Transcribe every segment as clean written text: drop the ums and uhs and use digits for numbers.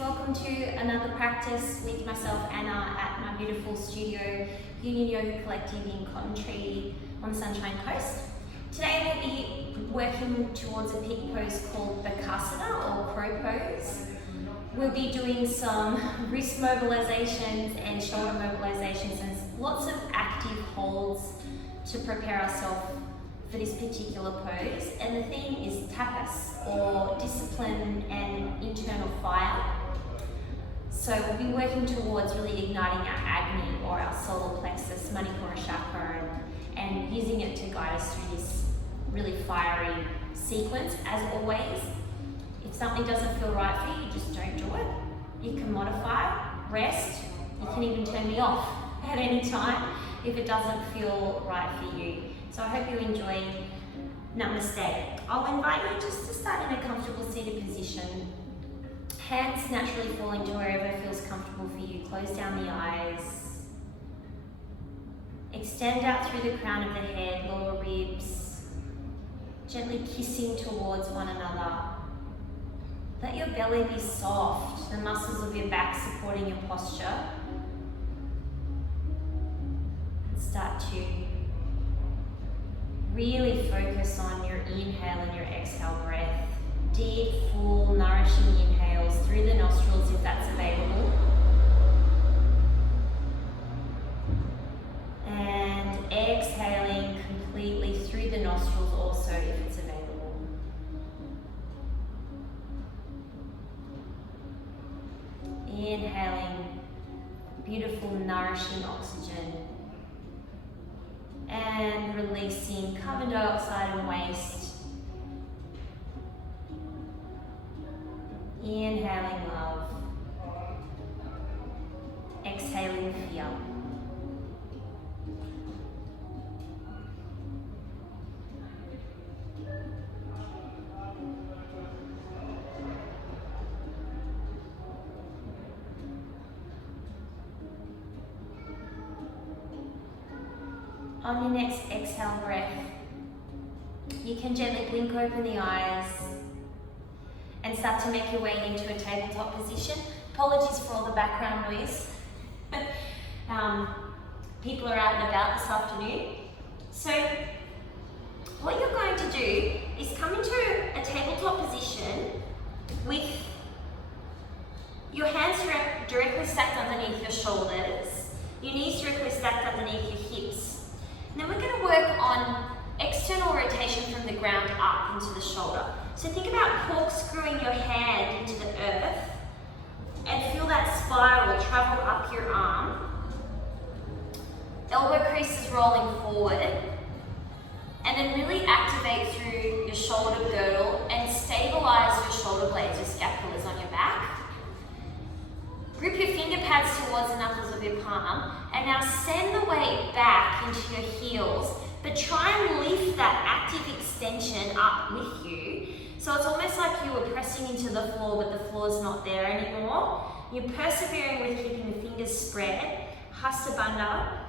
welcome to another practice with myself, Anna, at my beautiful studio, Union Yoga Collective in Cotton Tree on the Sunshine Coast. Today we'll be working towards a peak pose called Bakasana or crow pose. We'll be doing some wrist mobilizations and shoulder mobilizations and lots of active holds to prepare ourselves for this particular pose. And the theme is tapas, or discipline and internal fire. So we'll be working towards really igniting our Agni, or our solar plexus, Manipura chakra, and using it to guide us through this really fiery sequence. As always, if something doesn't feel right for you, just don't do it. You can modify, rest, you can even turn me off at any time if it doesn't feel right for you. So I hope you enjoy Namaste. I'll invite you just to start in a comfortable seated position. Hands naturally falling to wherever feels comfortable for you. Close down the eyes. Extend out through the crown of the head, lower ribs, gently kissing towards one another. Let your belly be soft, the muscles of your back supporting your posture. And start to really focus on your inhale and your exhale breath. Deep, full, nourishing inhales through the nostrils if that's available. And exhaling completely through the nostrils also if it's available. Inhaling beautiful, nourishing oxygen. And releasing carbon dioxide and waste. Inhaling love. Exhaling fear. On your next exhale breath, you can gently blink open the eyes and start to make your way into a tabletop position. Apologies for all the background noise. People are out and about this afternoon. So what you're going to do is come into a tabletop position with your hands directly stacked underneath your shoulders, your knees directly stacked underneath your hips. And then we're going to work on external rotation from the ground up into the shoulder. So think about corkscrewing your hand into the earth and feel that spiral travel up your arm. Elbow creases rolling forward. And then really activate through your shoulder girdle and stabilize your shoulder blades, your scapulas on your back. Grip your finger pads towards the knuckles of your palm, and now send the weight back into your heels, but try and lift that active extension up with you. So it's almost like you were pressing into the floor, but the floor's not there anymore. You're persevering with keeping the fingers spread, Hasta Bandha,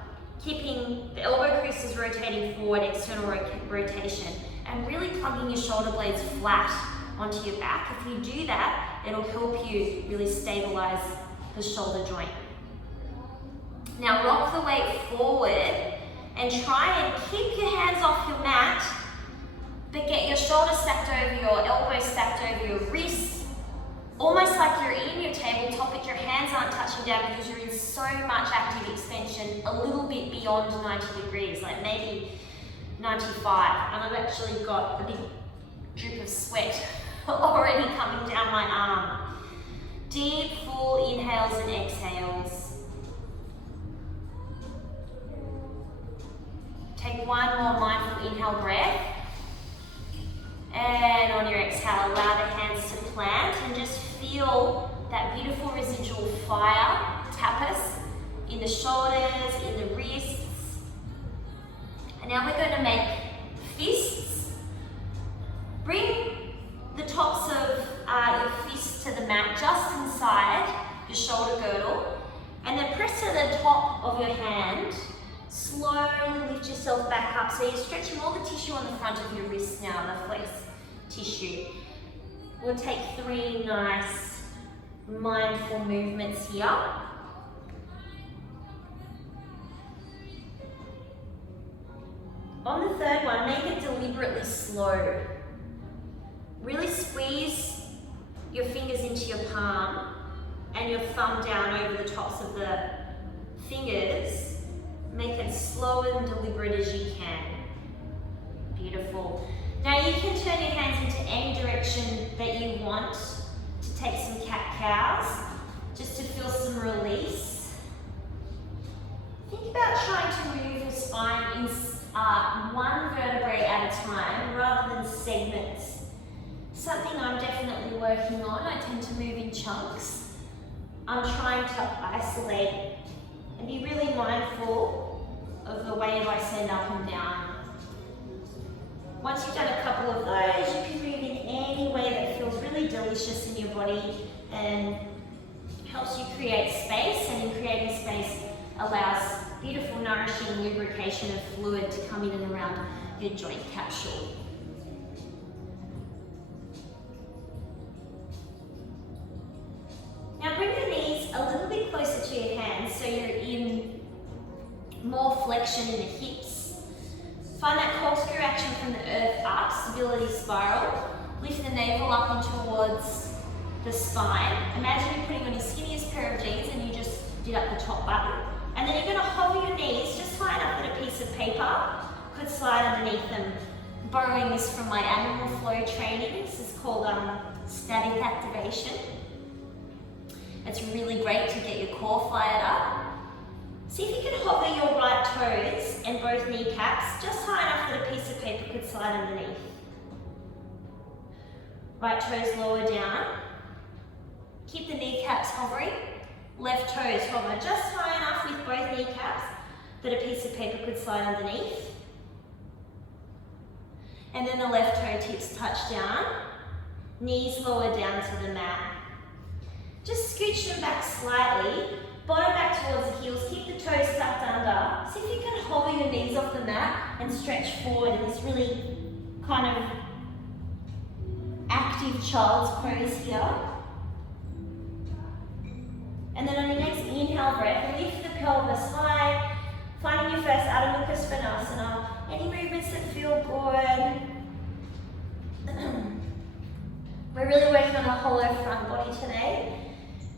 keeping the elbow creases rotating forward, external rotation, and really plugging your shoulder blades flat onto your back. If you do that, it'll help you really stabilize the shoulder joint. Now rock the weight forward and try and keep your hands off your mat, but get your shoulders stacked over your elbows, stacked over your wrists, almost like you're in your tabletop, but your hands aren't touching down because you're in so much active extension, a little bit beyond 90 degrees, like maybe 95. And I've actually got a big drip of sweat already coming down my arm. Deep, full inhales and exhales. Take one more mindful inhale breath. And on your exhale, allow the hands to plant and just feel that beautiful residual fire, tapas, in the shoulders, in the wrists. And now we're going to make fists. Bring the tops of your fists to the mat just inside your shoulder girdle, and then press to the top of your hand. Slowly lift yourself back up. So you're stretching all the tissue on the front of your wrist now, the flex tissue. We'll take 3 nice mindful movements here. On the third one, make it deliberately slow. Really squeeze your fingers into your palm and your thumb down over the tops of the fingers. Make it as slow and deliberate as you can. Beautiful. Now you can turn your hands into any direction that you want to take some cat-cows, just to feel some release. Think about trying to move your spine in one vertebrae at a time rather than segments. Something I'm definitely working on. I tend to move in chunks. I'm trying to isolate and be really mindful of the wave I send up and down. Once you've done a couple of those, you can move in any way that feels really delicious in your body and helps you create space, and in creating space allows beautiful, nourishing lubrication of fluid to come in and around your joint capsule. Now bring your knees a little bit closer to your hands so you're in more flexion in the hips. Find that corkscrew action from the earth up, stability spiral. Lift the navel up and towards the spine. Imagine you're putting on your skinniest pair of jeans and you just did up the top button. And then you're going to hover your knees just high enough that a piece of paper could slide underneath them. Borrowing this from my animal flow training. This is called static activation. It's really great to get your core fired up. See if you can hover your right toes and both kneecaps just high enough that a piece of paper could slide underneath. Right toes lower down. Keep the kneecaps hovering. Left toes hover just high enough with both kneecaps that a piece of paper could slide underneath. And then the left toe tips touch down. Knees lower down to the mat. Just scooch them back slightly. Bottom back towards the heels, keep the toes tucked under. See if you can hover your knees off the mat and stretch forward in this really kind of active child's pose here. And then on your next inhale breath, lift the pelvis high, finding your first Adho Mukha Svanasana. Any movements that feel good. We're really working on a hollow front body today.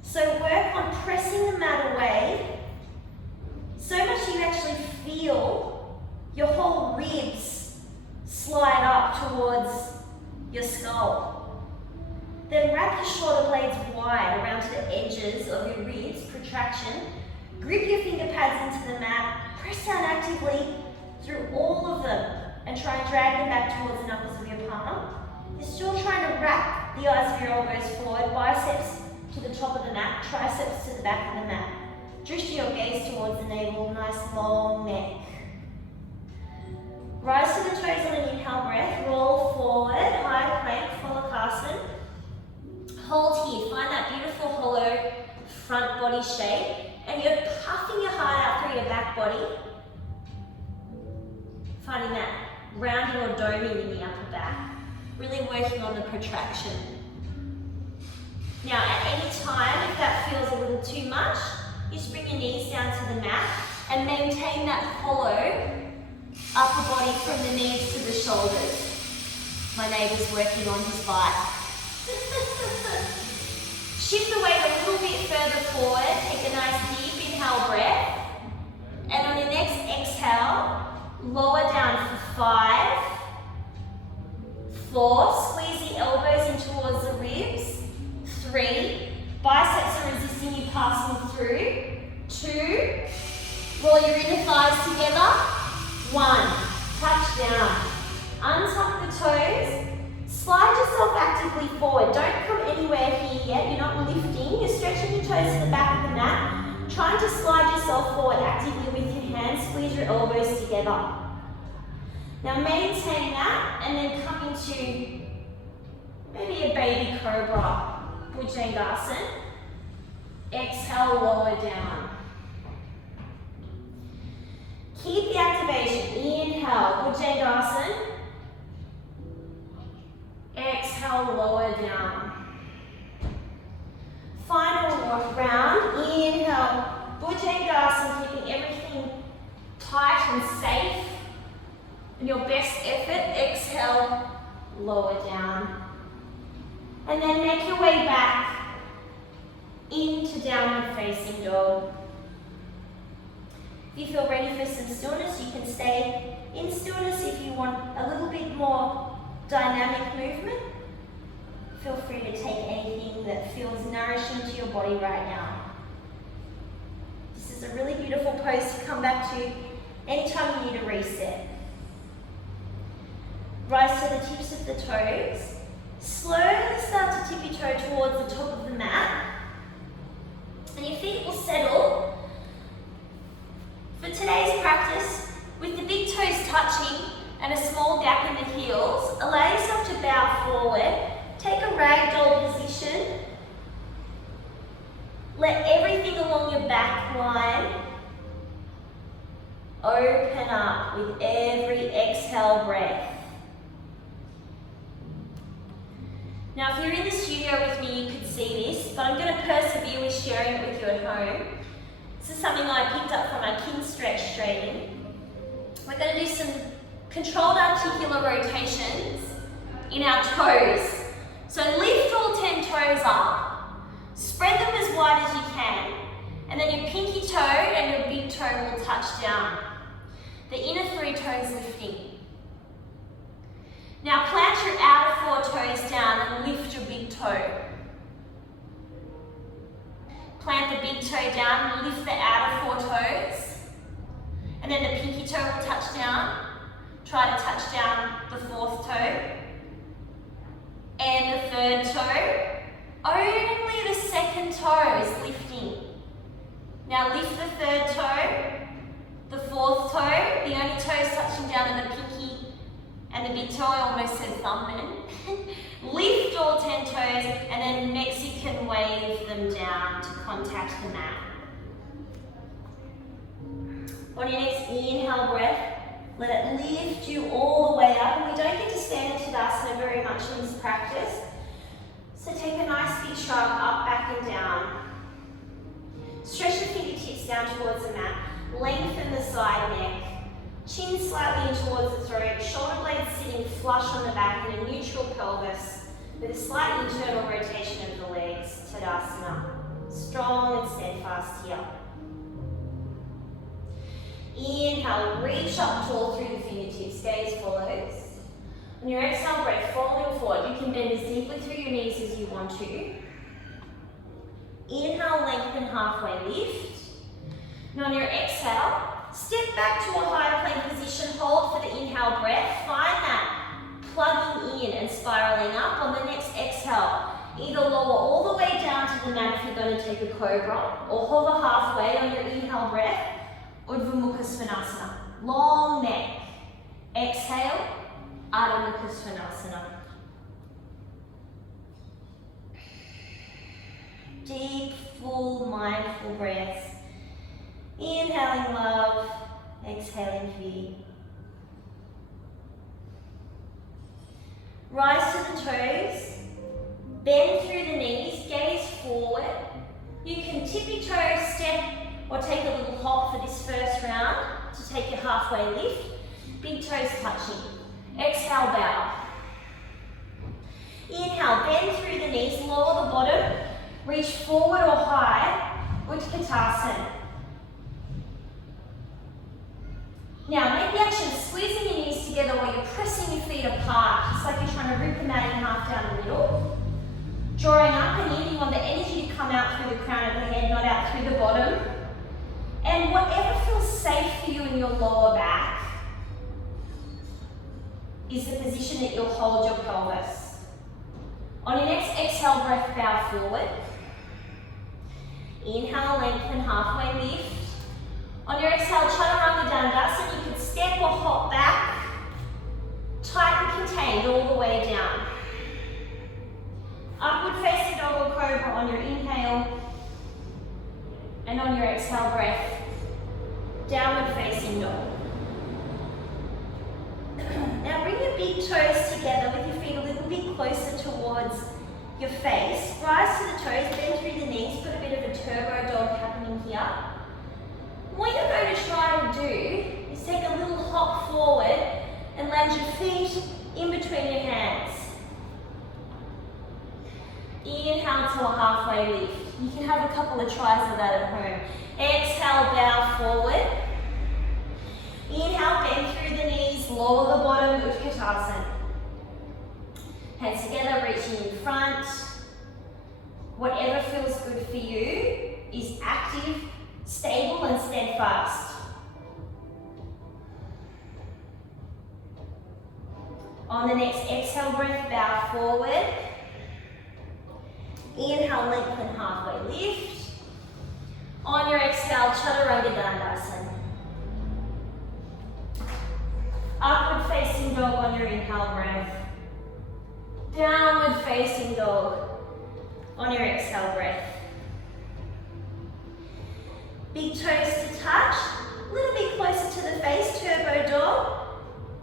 So work on pressing the mat away so much you actually feel your whole ribs slide up towards your skull. Then wrap your shoulder blades wide around to the edges of your ribs, protraction. Grip your finger pads into the mat, press down actively through all of them and try and drag them back towards the knuckles of your palm. You're still trying to wrap the eyes of your elbows forward, biceps to the top of the mat, triceps to the back of the mat. Drift your gaze towards the navel, nice long neck. Rise to the toes on an inhale breath, roll forward, high plank, Bakasana. Hold here, find that beautiful hollow front body shape, and you're puffing your heart out through your back body. Finding that rounding or doming in the upper back. Really working on the protraction. Now, at any time, if that feels a little too much, you just bring your knees down to the mat and maintain that hollow upper body from the knees to the shoulders. My neighbour's working on his bike. Shift the weight a little bit further forward. Take a nice deep inhale breath. And on your next exhale, lower down for 5, 4, squeeze the elbows in towards the ribs. 3, biceps are resisting you passing through. 2, roll your inner thighs together. 1, touch down. Untuck the toes. Slide yourself actively forward. Don't come anywhere here yet. You're not lifting. You're stretching your toes to the back of the mat. Trying to slide yourself forward actively with your hands. Squeeze your elbows together. Now maintain that and then come into maybe a baby cobra. Bhujangasana. Exhale, lower down. Keep the activation. Inhale, Bhujangasana. Exhale, lower down. Find fourth round. Inhale, Bhujangasana, keeping everything tight and safe. And your best effort, exhale, lower down. And then make your way back into downward facing dog. If you feel ready for some stillness, you can stay in stillness. If you want a little bit more dynamic movement, feel free to take anything that feels nourishing to your body right now. This is a really beautiful pose to come back to anytime you need a reset. Rise to the tips of the toes. Slowly start to tip your toe towards the top of the mat. And your feet will settle. For today's practice, with the big toes touching and a small gap in the heels, allow yourself to bow forward. Take a ragdoll position. Let everything along your back line open up with every exhale breath. Now, if you're in the studio with me, you could see this, but I'm going to persevere with sharing it with you at home. This is something I picked up from our kin stretch training. We're going to do some controlled articular rotations in our toes. So lift all 10 toes up, spread them as wide as you can, and then your pinky toe and your big toe will touch down. The inner 3 toes lifting. Now plant your outer 4 toes down and lift your big toe. Plant the big toe down and lift the outer 4 toes. And then the pinky toe will touch down. Try to touch down the 4th toe. And the 3rd toe. Only the 2nd toe is lifting. Now lift the 3rd toe, the 4th toe, the only toes touching down are the pinky and the big toe. I almost said thumb then. Lift all 10 toes and then Mexican wave them down to contact the mat. On your next inhale breath, let it lift you all the way up. And we don't get to stand in Tadasana very much in this practice. So take a nice big shrug up, back and down. Stretch the fingertips down towards the mat. Lengthen the side neck. Chin slightly in towards the throat. Shoulder blades sitting flush on the back in a neutral pelvis with a slight internal rotation of the legs. Tadasana. Strong and steadfast here. Inhale, reach up tall through the fingertips. Gaze follows. On your exhale breath, folding forward. You can bend as deeply through your knees as you want to. Inhale, lengthen halfway, lift. Now on your exhale, step back to a high plank position. Hold for the inhale breath. Find that plugging in and spiraling up. On the next exhale, either lower all the way down to the mat if you're going to take a cobra, or hover halfway on your inhale breath. Urdhva Mukha Svanasana. Long neck. Exhale, Adho Mukha Svanasana. Deep, full, mindful breaths. Inhaling love, exhaling fear. Rise to the toes, bend through the knees, gaze forward. You can tippy toe step or take a little hop for this first round to take your halfway lift. Big toes touching. Exhale, bow. Inhale, bend through the knees, lower the bottom, reach forward or high, Utkatasana. Now make the action of squeezing your knees together while you're pressing your feet apart, just like you're trying to rip the mat in half down the middle. Drawing up and in, you want the energy to come out through the crown of the head, not out through the bottom. And whatever feels safe for you in your lower back is the position that you'll hold your pelvis. On your next exhale breath, bow forward. Inhale, lengthen, halfway lift. On your exhale, Chaturanga Dandasana, you can step or hop back, tight and contained all the way down. Upward facing dog or cobra on your inhale, and on your exhale breath, downward facing dog. Now bring your big toes together with your feet a little bit closer towards your face. Rise to the toes, bend through the knees, put a bit of a down to a halfway lift. You can have a couple of tries of that at home. Exhale, bow forward. Inhale, bend through the knees, lower the bottom, Bakasana. Hands together, reaching in front. Whatever feels good for you is active, stable and steadfast. On the next exhale breath, bow forward. Inhale, lengthen halfway lift. On your exhale, Chaturanga Dandasana. Upward facing dog on your inhale breath. Downward facing dog on your exhale breath. Big toes to touch, a little bit closer to the face, turbo dog.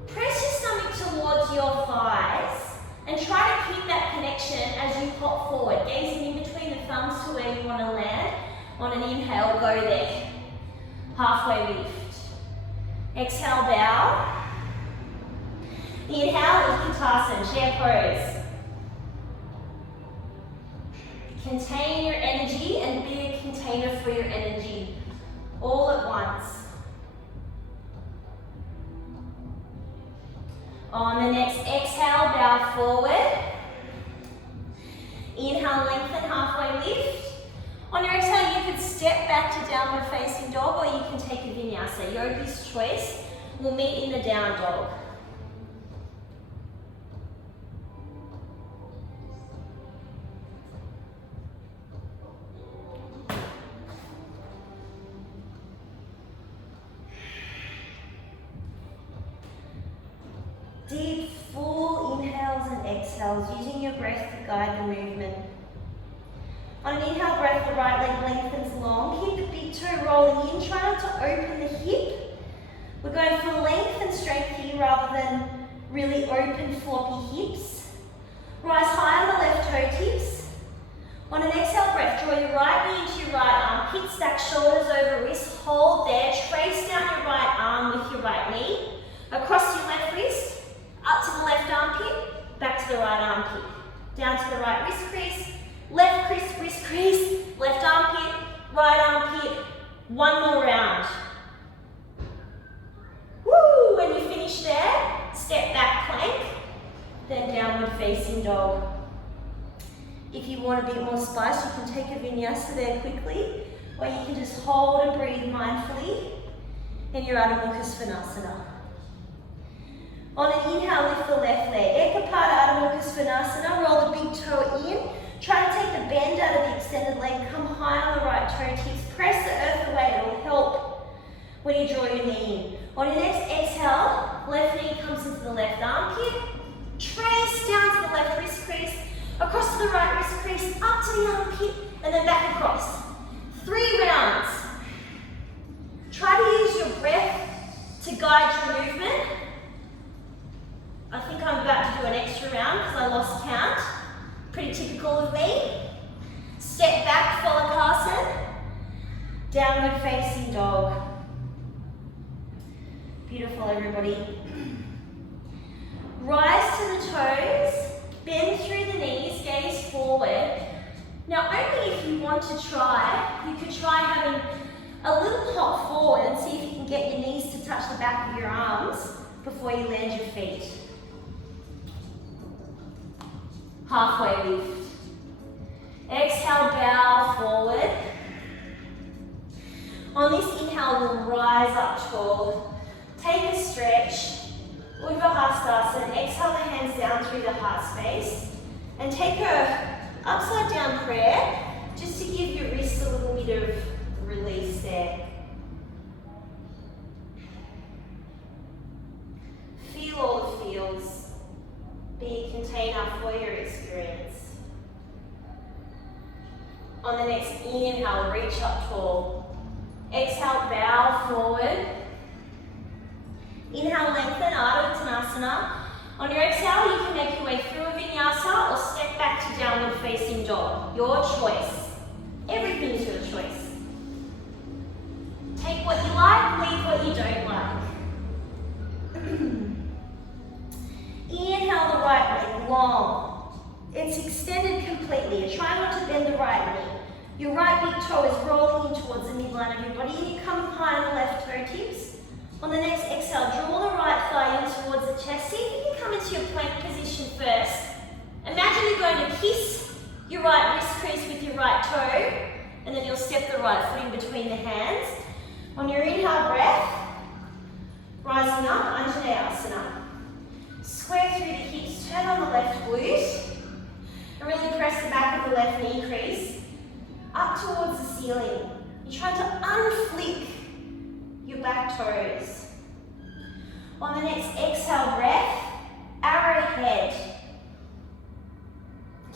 Press your stomach towards your thighs and try to keep that connection as you hop forward, gazing in between the thumbs to where you want to land. On an inhale, go there. Halfway lift. Exhale, bow. Inhale, Bakasana, chair pose. Contain your energy and be a container for your energy all at once. On the next exhale, bow forward. Inhale, lengthen halfway lift. On your exhale, you could step back to downward facing dog or you can take a vinyasa. Yogi's choice. We'll meet in the down dog. Deep, full inhales and exhales, using your breath to guide the movement. On an inhale breath, the right leg lengthens long. Keep the big toe rolling in. Try not to open the hip. We're going for length and strength here rather than really open, floppy hips. Rise high on the left toe tips. On an exhale breath, draw your right knee into your right armpit. Stack shoulders over wrist. Hold there. Trace down your right arm with your right knee. Across your left wrist. Up to the left armpit, back to the right armpit. Down to the right wrist crease, left wrist crease, left armpit, right armpit. One more round. Woo! When you finish there, step back plank, then downward facing dog. If you want a bit more spice, you can take a vinyasa there quickly, or you can just hold and breathe mindfully in your Adho Mukha Svanasana. On an inhale, lift the left leg. Ekapada Adho Mukha Svanasana. Roll the big toe in. Try to take the bend out of the extended leg. Come high on the right toe tips. Press the earth away. It will help when you draw your knee in. On your next exhale, left knee comes into the left armpit. Trace down to the left wrist crease. Across to the right wrist crease. Up to the armpit. And then back across. 3 rounds. Try to use your breath to guide your movement. I think I'm about to do an extra round because I lost count. Pretty typical of me. Step back, Bakasana. Downward facing dog. Beautiful, everybody. Rise to the toes. Bend through the knees, gaze forward. Now, only if you want to try, you could try having a little hop forward and see if you can get your knees to touch the back of your arms before you land your feet. Halfway lift. Exhale, bow forward. On this inhale, we'll rise up tall. Take a stretch. Urdhva. Exhale the hands down through the heart space. And take a upside down prayer, just to give your wrists a little bit of release there. Feel all the feels. Be a container for your experience. On the next inhale, reach up tall. Exhale, bow forward. Inhale, lengthen, Ardha Uttanasana. On your exhale, you can make your way through a vinyasa or step back to downward facing dog. Your choice. Everything is your choice. Take what you like, leave what you don't like. Inhale the right leg long. It's extended completely. Try not to bend Your right big toe is rolling in towards the midline of your body, and you're coming high on the left toe tips. On the next exhale, draw the right thigh in towards the chest. See if you can come into your plank position first. Imagine you're going to kiss your right wrist crease with your right toe, and then you'll step the right foot in between the hands. On your inhale breath, rising up, Anjaneyasana. Square through the hips, turn on the left glute, and really press the back of the left knee crease up towards the ceiling. You're trying to unflick your back toes. On the next exhale breath, arrowhead.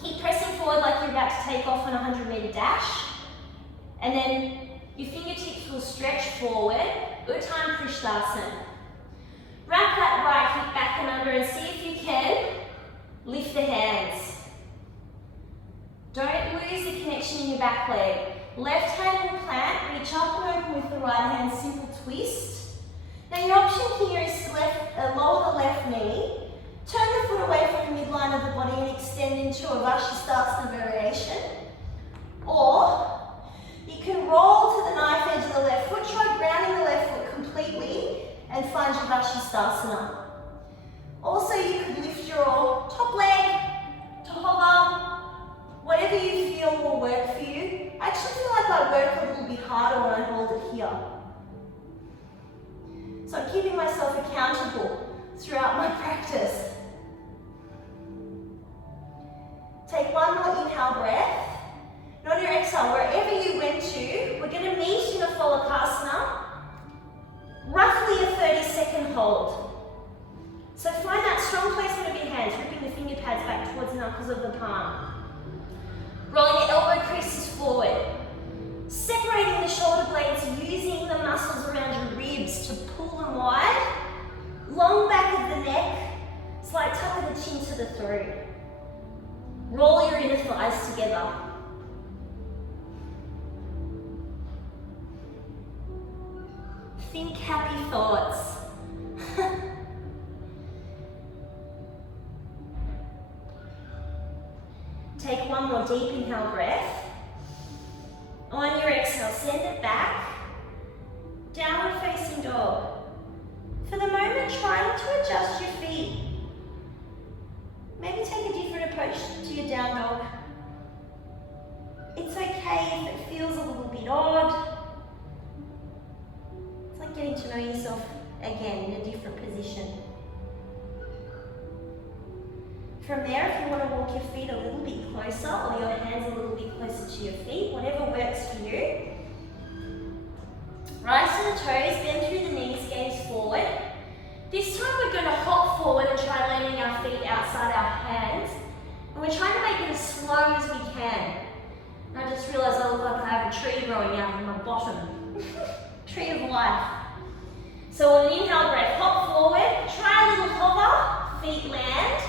Keep pressing forward like you're about to take off on a 100-meter dash. And then your fingertips will stretch forward, Uttan Krishnasana. Wrap that right hip back and under and see if you can lift the hands. Don't lose the connection in your back leg. Left hand will plant, reach up and open with the right hand, simple twist. Now your option here is to lower the left knee, turn the foot away from the midline of the body and extend into a Vashisthasana variation. Or you can roll to the knife edge of the left foot, try grounding the left foot completely and find your Vashisthasana. Also you could lift your top leg to hover, whatever you feel will work for you. I actually feel like I work a little bit harder when I hold it here. So I'm keeping myself accountable throughout my practice. Take one more inhale breath. And on your exhale, wherever you went to, we're going to meet in a Phalakasana, roughly a 30-second hold. So find that strong placement of your hands, ripping the finger pads back towards the knuckles of the palm. Rolling your elbow creases forward. Separating the shoulder blades, using the muscles around your ribs to pull them wide. Long back of the neck, slight tuck of the chin to the throat. Roll your inner thighs together. Think happy thoughts. Take one more deep inhale breath. On your exhale, send it back. Downward facing dog. For the moment, try not to adjust your feet. Maybe take a different approach to your down dog. It's okay if it feels a little bit odd. It's like getting to know yourself again in a different position. From there, if you want to walk your feet a little bit closer or your hands a little bit closer to your feet, whatever works for you. Rise to the toes, bend through the knees, gaze forward. This time we're going to hop forward and try landing our feet outside our hands. And we're trying to make it as slow as we can. And I just realised I look like I have a tree growing out of my bottom. Tree of life. So on an inhale breath, hop forward, try a little hover, feet land.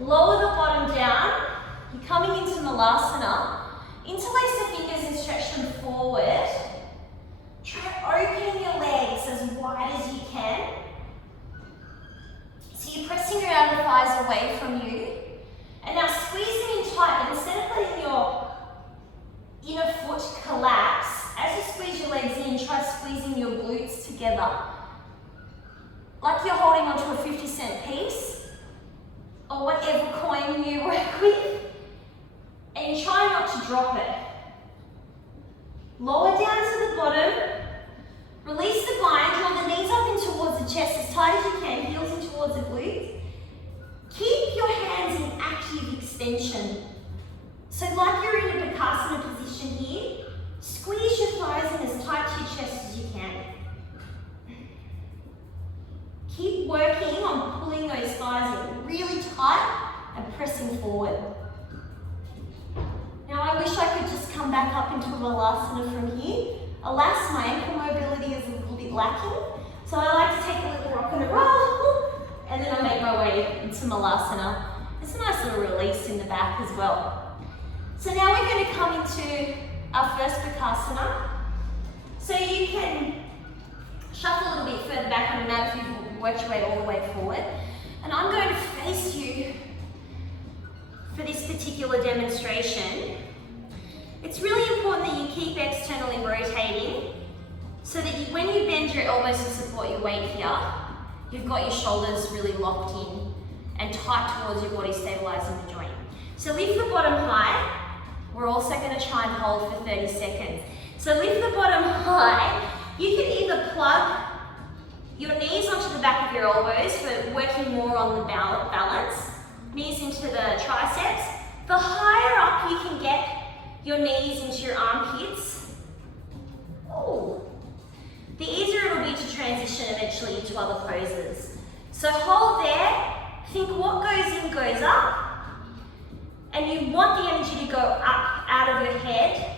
Lower the bottom down. You're coming into Malasana. Interlace the fingers and stretch them forward. Try opening your legs as wide as you can. So you're pressing your outer thighs away from you. And now squeeze them in tight, but instead of letting your inner foot collapse, as you squeeze your legs in, try squeezing your glutes together. Like you're holding onto a 50-cent piece. Or whatever coin you work with, and you try not to drop it. Lower down to the bottom, release the bind, draw the knees up in towards the chest as tight as you can, heels in towards the glutes. Keep your hands in active extension. So like you're in a Bakasana position here, squeeze your thighs in as tight to your chest as you can. Keep working on pulling those thighs in really tight and pressing forward. Now I wish I could just come back up into Malasana from here. Alas, my ankle mobility is a little bit lacking, so I like to take a little rock and a roll, and then I make my way into Malasana. It's a nice little release in the back as well. So now we're going to come into our first Bakasana. So you can shuffle a little bit further back on the mat if you've worked your way all the way forward. And I'm going to face you for this particular demonstration. It's really important keep externally rotating so that when you bend your elbows to support your weight here, you've got your shoulders really locked in and tight towards your body, stabilizing the joint. So lift the bottom high. We're also going to try and hold for 30 seconds. So lift the bottom high. You can either plug your knees onto the back of your elbows for working more on the balance. Knees into the triceps. The higher up you can get your knees into your armpits, the easier it will be to transition eventually into other poses. So hold there. Think what goes in goes up. And you want the energy to go up out of your head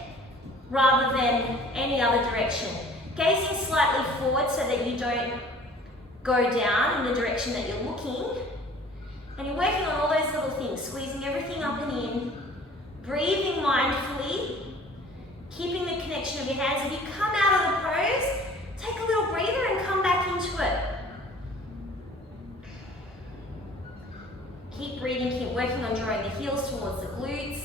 rather than any other direction. Gazing slightly forward so that you don't go down in the direction that you're looking. And you're working on all those little things, squeezing everything up and in, breathing mindfully, keeping the connection of your hands. If you come out of the pose, take a little breather and come back into it. Keep breathing, keep working on drawing the heels towards the glutes.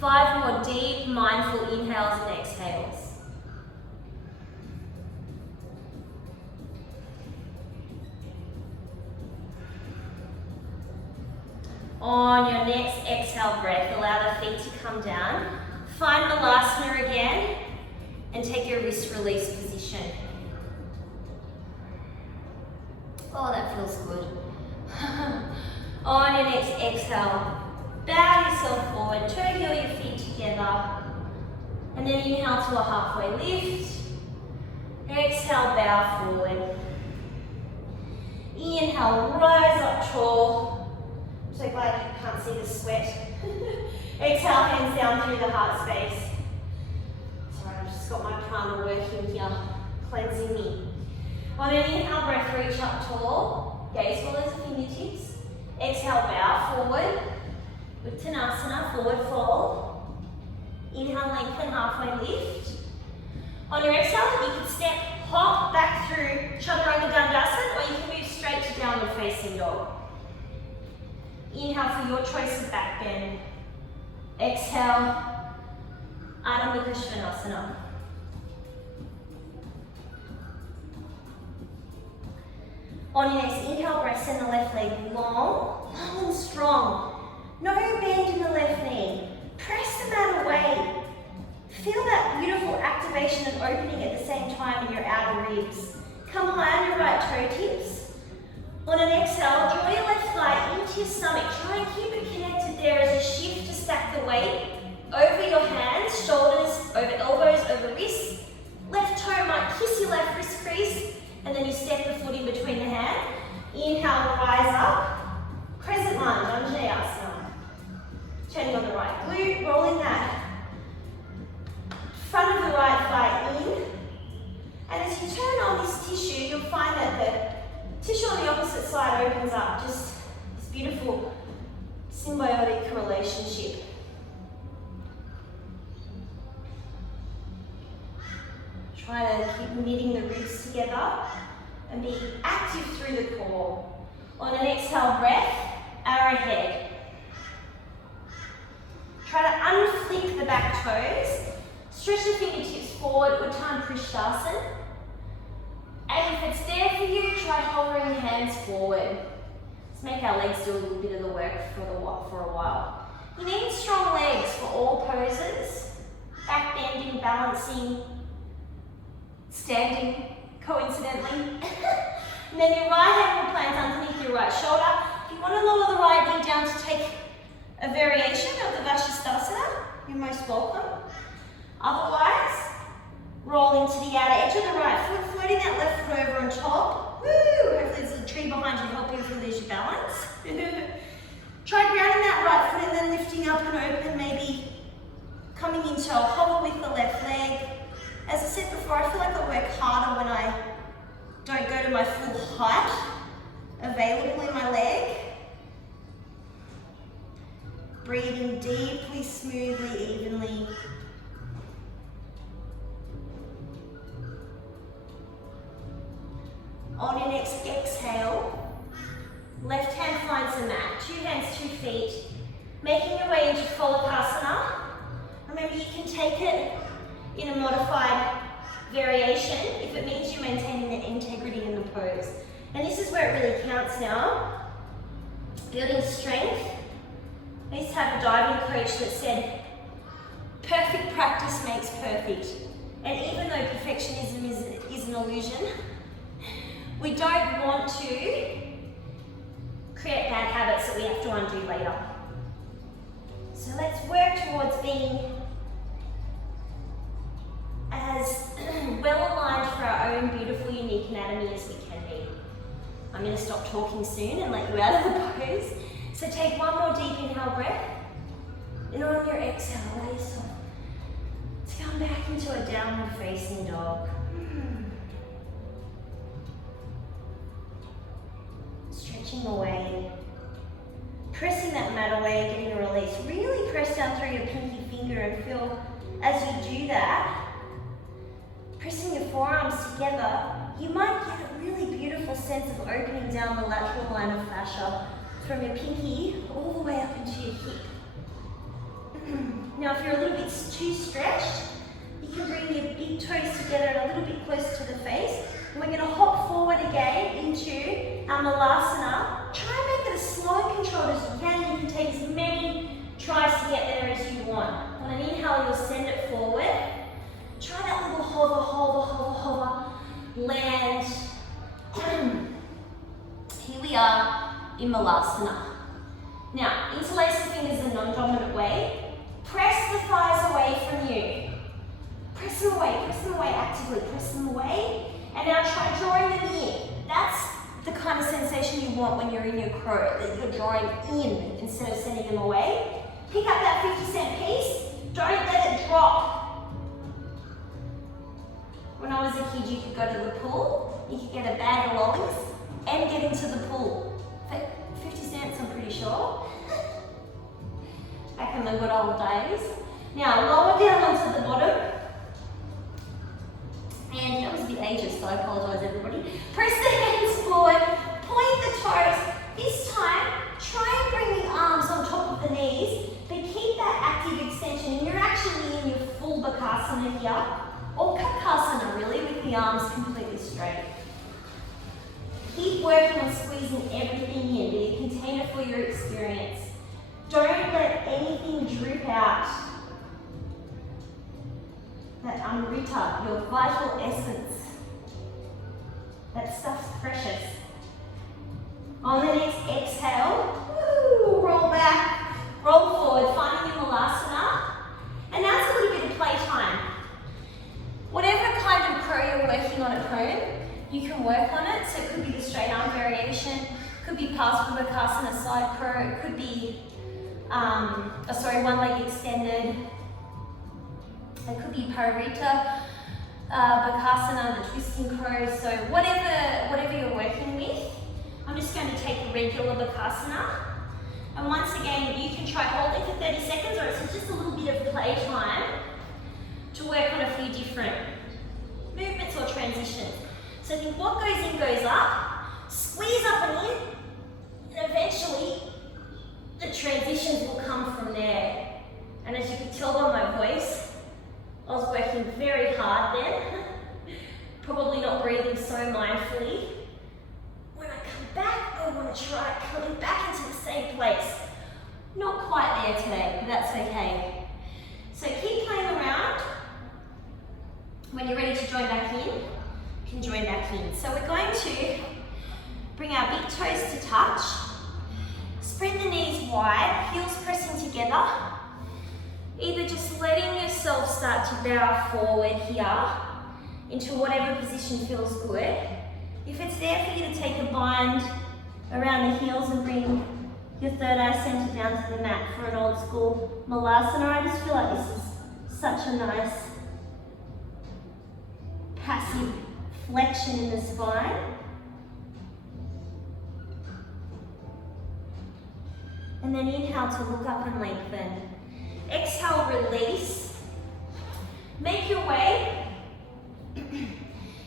5 more deep, mindful inhales and exhales. On your next exhale breath, allow the feet to come down. Find Bakasana again and take your wrist release position. Oh, that feels good. On your next exhale, bow yourself forward, toe-heel your feet together, and then inhale to a halfway lift. Exhale, bow forward. Inhale, rise up tall. I'm so glad you can't see the sweat. Exhale, hands down through the heart space. Sorry, I've just got my prana working here, cleansing me. On an inhale, breath, reach up tall. Gaze follows the fingertips. Exhale, bow forward. Uttanasana, forward fold. Inhale, lengthen, halfway lift. On your exhale, you can step, hop back through Chaturanga Dandasana, or you can move straight to downward facing dog. Inhale for your choice of back bend. Exhale, Adho Mukha Svanasana. On your next inhale, breath, send the left leg long, long and strong. No bend in the left knee. Press the mat away. Feel that beautiful activation and opening at the same time in your outer ribs. Come high on your right toe tips. On an exhale, draw your left thigh into your stomach. Try and keep it connected there as you shift to stack the weight over your hands, shoulders, over elbows, over wrists. Left toe might kiss your left wrist crease, and then you step the foot in between the hand. Inhale, rise up. Crescent lunge, Anjaneyasana. Turning on the right glute, rolling that front of the right thigh in. And as you turn on this tissue, you'll find that the tissue on the opposite side opens up. Just this beautiful symbiotic relationship. Try to keep knitting the ribs together and be active through the core. On an exhale breath, arrowhead. Try to unflick the back toes. Stretch the fingertips forward, Uttan Pristhasana. And if it's there for you, try hovering the hands forward. Let's make our legs do a little bit of the work for a while. You need strong legs for all poses. Back bending, balancing, standing, coincidentally. And then your right hand will plant underneath your right shoulder. If you want to lower the right knee down to take a variation of the Vashisthasana, you're most welcome. Otherwise, roll into the outer edge of the right foot, floating that left foot over on top. Woo! Hopefully there's a tree behind you to help you if you lose your balance. Try grounding that right foot and then lifting up and open, maybe coming into a hover with the left leg. As I said before, I feel like I work harder when I don't go to my full height available in my leg. Breathing deeply, smoothly, evenly. On your next exhale, left hand finds the mat, 2 hands, 2 feet. Making your way into full Bakasana. Remember, you can take it in a modified variation if it means you're maintaining the integrity in the pose. And this is where it really counts now. Building strength. I used to have a diving coach that said, perfect practice makes perfect. And even though perfectionism is an illusion, we don't want to create bad habits that we have to undo later. So let's work towards being as well aligned for our own beautiful, unique anatomy as we can be. I'm going to stop talking soon and let you out of the pose. So take one more deep inhale breath. And on your exhale, allow yourself to come back into a downward facing dog. Stretching away. Pressing that mat away, getting a release. Really press down through your pinky finger and feel as you do that, pressing your forearms together, you might get a really beautiful sense of opening down the lateral line of fascia from your pinky all the way up into your hip. Now if you're a little bit too stretched, you can bring your big toes together and a little bit closer to the face. And we're going to hop forward again into our Malasana. Try and make it as slow and controlled as you can. You can take as many tries to get there as you want. On an inhale, you'll send it forward. Try that little hover, hover, hover, hover. Land. Here we are in Malasana. Now, interlace the fingers in a non-dominant way. Press the thighs away from you. Press them away actively. Press them away. And now try drawing them in. That's the kind of sensation you want when you're in your crow, that you're drawing in instead of sending them away. Pick up that 50-cent piece. Don't let it drop. When I was a kid, you could go to the pool, you could get a bag of lollies and get into the pool. For 50 cents, I'm pretty sure. Back in the good old days. Now, lower down onto the bottom. And that was a bit ageist, so I apologise everybody. Press the hands forward, point the toes. This time, try and bring the arms on top of the knees, but keep that active extension. And you're actually in your full Bakasana here, or Bakasana really, with the arms completely straight. Keep working on squeezing everything in, be a container for your experience. Don't let anything droop out. That amrita, your vital essence. That stuff's precious. On the next exhale, woo, roll back, roll forward, finding your Malasana. And now it's a little bit of playtime. Whatever kind of crow you're working on at home, you can work on it. So it could be the straight arm variation, could be Parsva Bakasana side crow, it could be, one leg extended. It could be Parita Bakasana, the twisting crow. So whatever you're working with, I'm just going to take regular Bakasana. And once again, you can try holding for 30 seconds, or it's just a little bit of playtime to work on a few different movements or transitions. So think what goes in goes up, squeeze up and in, and eventually the transitions will come from there. And as you can tell by my voice, I was working very hard then, probably not breathing so mindfully. When I come back, I want to try coming back into the same place. Not quite there today, but that's okay. So keep playing around. When you're ready to join back in, you can join back in. So we're going to bring our big toes to touch, spread the knees wide, heels pressing together. Either just letting yourself start to bow forward here into whatever position feels good. If it's there for you to take a bind around the heels and bring your third eye center down to the mat for an old school Malasana, I just feel like this is such a nice passive flexion in the spine. And then inhale to look up and lengthen. Exhale, release. Make your way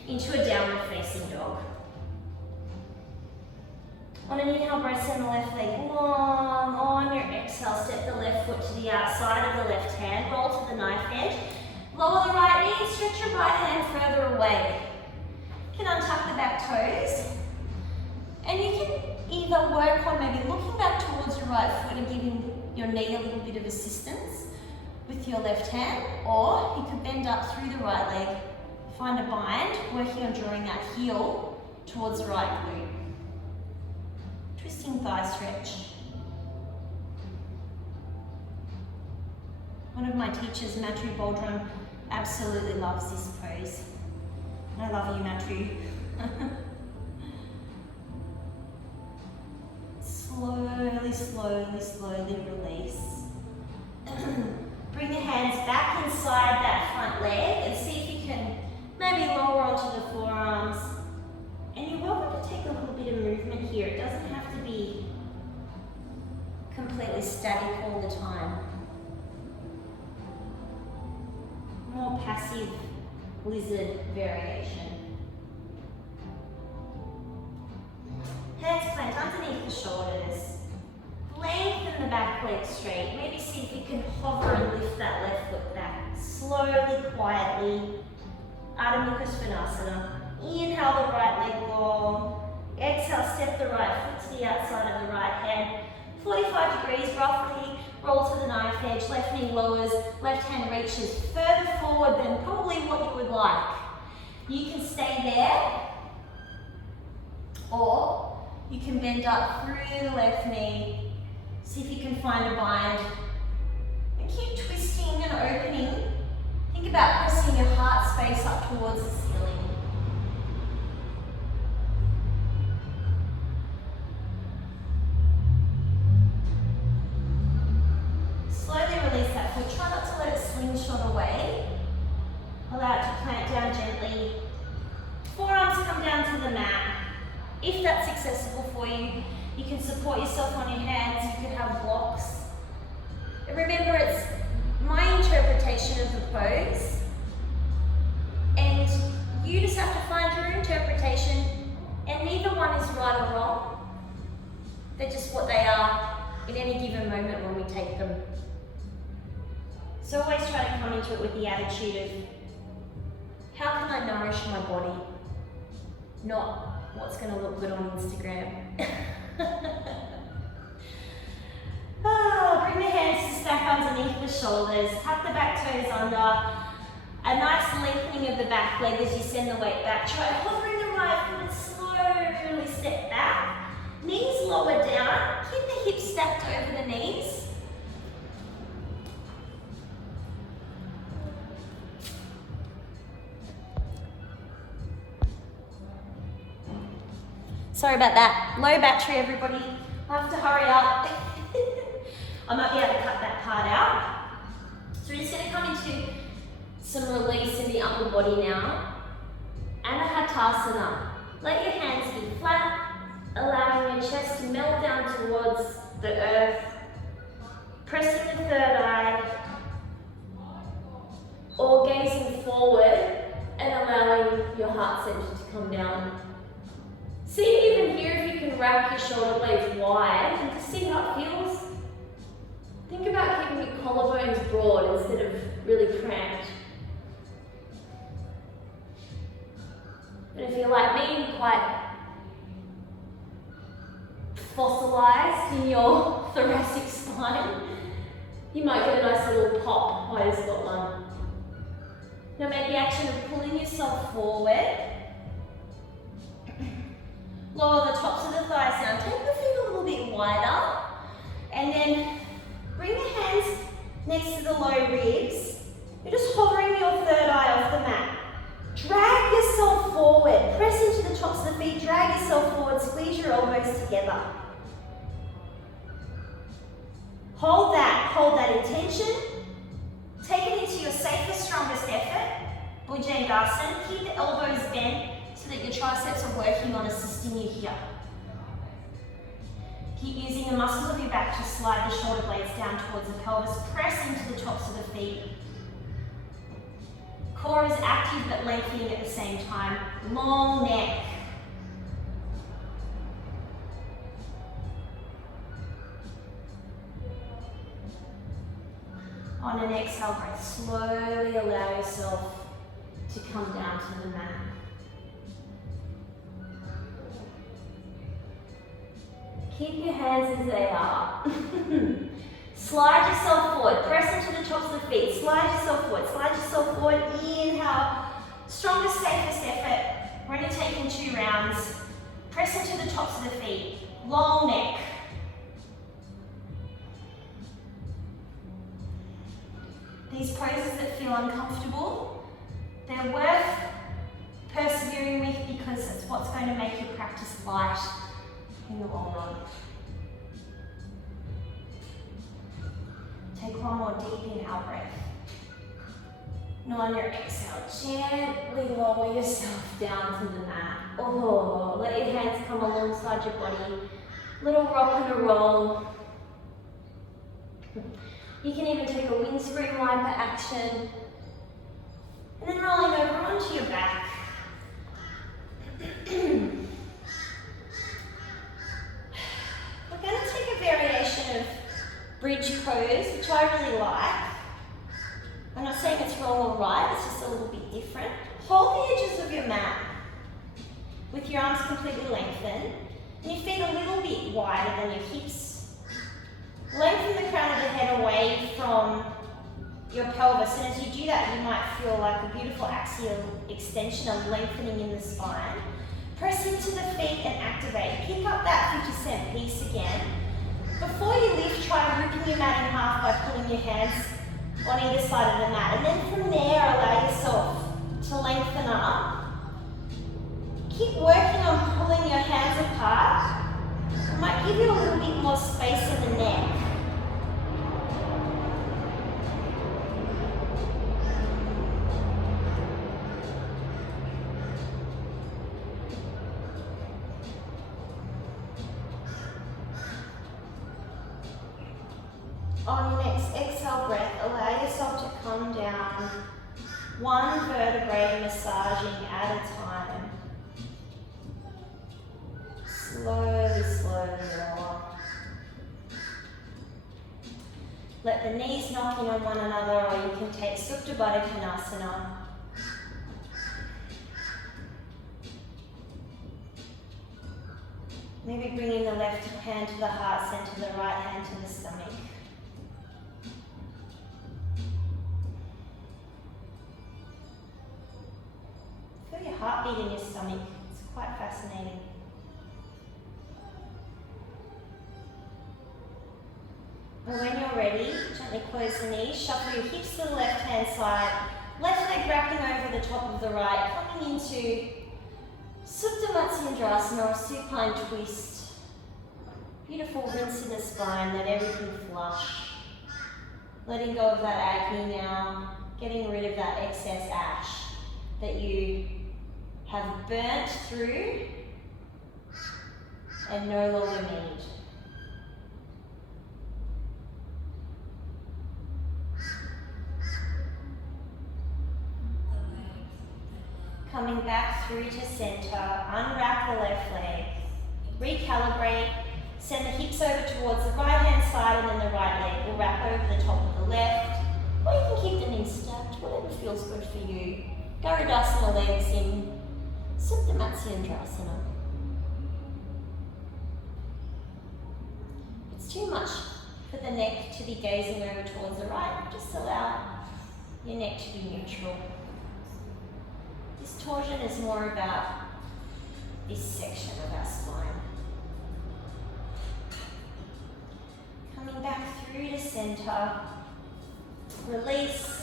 into a downward facing dog. On an inhale, breath, send the left leg long. On your exhale, step the left foot to the outside of the left hand. Roll to the knife edge. Lower the right knee, stretch your right hand further away. You can untuck the back toes. And you can either work on maybe looking back towards your right foot and giving your knee a little bit of assistance with your left hand, or you could bend up through the right leg, find a bind, working on drawing that heel towards the right glute. Twisting thigh stretch. One of my teachers, Matthew Baldrum, absolutely loves this pose. I love you, Matthew. Slowly, slowly, slowly release. Bring the hands back inside that front leg and see if you can maybe lower onto the forearms. And you're welcome to take a little bit of movement here. It doesn't have to be completely static all the time. More passive lizard variation. Hands plant underneath the shoulders. Lengthen the back leg straight. Maybe see if you can hover and lift that left foot back. Slowly, quietly. Adho Mukha Svanasana. Inhale the right leg long. Exhale, step the right foot to the outside of the right hand. 45 degrees roughly. Roll to the knife edge. Left knee lowers. Left hand reaches further forward than probably what you would like. You can stay there, or you can bend up through the left knee. See if you can find a bind. And keep twisting and opening. Think about pressing your heart space up towards the ceiling. Slowly release that foot. Try not to let it slingshot away. Allow it to plant down gently. Forearms come down to the mat. If that's accessible for you, you can support yourself on your hands. You could have blocks. And remember, it's my interpretation of the pose, and you just have to find your interpretation, and neither one is right or wrong. They're just what they are in any given moment when we take them. So always try to come into it with the attitude of, how can I nourish my body? Not what's going to look good on Instagram. Bring the hands to stack underneath the shoulders. Tuck the back toes under. A nice lengthening of the back leg as you send the weight back. Try hovering the right foot and slowly step back. Knees lower down. Keep the hips stacked over the knees. Sorry about that. Low battery, everybody. I have to hurry up. I might be able to cut that part out. So we're just going to come into some release in the upper body now. Anahatasana. Let your hands be flat, allowing your chest to melt down towards the earth. Pressing the third eye, or gazing forward and allowing your heart center to come down. See even here if you can wrap your shoulder blades wide and to see how it feels. Think about keeping your collarbones broad instead of really cramped. And if you're like me, quite fossilized in your thoracic spine, you might get a nice little pop. I just got one. Now make the action of pulling yourself forward. Lower the tops of the thighs down. Take the feet a little bit wider. And then bring the hands next to the low ribs. You're just hovering your third eye off the mat. Drag yourself forward. Press into the tops of the feet. Drag yourself forward. Squeeze your elbows together. Hold that intention. Take it into your safest, strongest effort. Bhujangasana. Keep the elbows bent so that your triceps are working on assisting you here. Keep using the muscles of your back to slide the shoulder blades down towards the pelvis. Press into the tops of the feet. Core is active but lengthening at the same time. Long neck. On an exhale breath, slowly allow yourself to come down to the mat. Keep your hands as they are. Slide yourself forward, press into the tops of the feet, slide yourself forward, inhale, strongest, safest effort. We're going to take in 2 rounds. Press into the tops of the feet, long neck. These poses that feel uncomfortable, they're worth persevering with because it's what's going to make your practice light in the long run. Take one more deep inhale breath. And on your exhale, gently lower yourself down to the mat. Oh, let your hands come alongside your body. Little rock and a roll. You can even take a windscreen wiper action. And then rolling over onto your back. We're going to take a variation of bridge pose, which I really like. I'm not saying it's wrong or right, it's just a little bit different. Hold the edges of your mat with your arms completely lengthened and your feet a little bit wider than your hips. Lengthen the crown of the head away from your pelvis, and as you do that, you might feel like a beautiful axial extension of lengthening in the spine. Press into the feet and activate. Pick up that 50-cent piece again. Before you lift, try ripping your mat in half by pulling your hands on either side of the mat, and then from there allow yourself to lengthen up. Keep working on pulling your hands apart. It might give you a little bit more space in the neck. On your next exhale breath, allow yourself to come down one vertebrae massaging at a time. Slowly, slowly lower. Let the knees knock in on one another, or you can take Supta Bakasana. Maybe bringing the left hand to the heart center, the right hand to the stomach. Feel your heartbeat in your stomach. It's quite fascinating. And when you're ready, gently close the knees, shuffle your hips to the left-hand side, left leg wrapping over the top of the right, coming into Supta Bakasana, or supine twist. Beautiful rinse in the spine, let everything flush. Letting go of that agony now, getting rid of that excess ash that you have burnt through and no longer need. Coming back through to center, unwrap the left leg, recalibrate, send the hips over towards the right hand side, and then the right leg will wrap over the top of the left, or you can keep the knees stacked, whatever feels good for you. Garudasana legs in Supta Bakasana. If it's too much for the neck to be gazing over towards the right, just allow your neck to be neutral. This torsion is more about this section of our spine. Coming back through to center, release.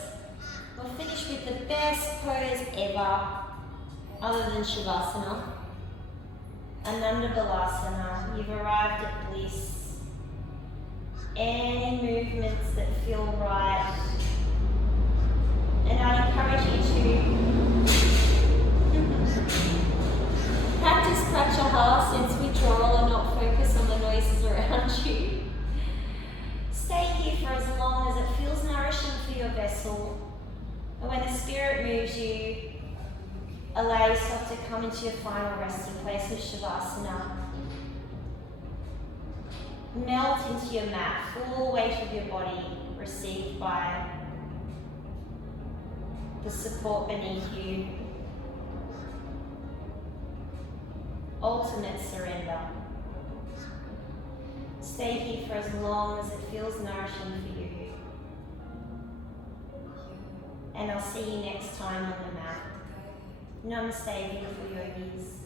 We'll finish with the best pose ever, other than Shavasana, Ananda Balasana. You've arrived at bliss. Any movements that feel right. And I'd encourage you to practice Pratyahara since withdrawal and not focus on the noises around you. Stay here for as long as it feels nourishing for your vessel. And when the spirit moves you, allow yourself to come into your final resting place of Shavasana. Melt into your mat, full weight of your body received by the support beneath you. Ultimate surrender. Stay here for as long as it feels nourishing for you. And I'll see you next time on the mat. Namaste, beautiful yogis.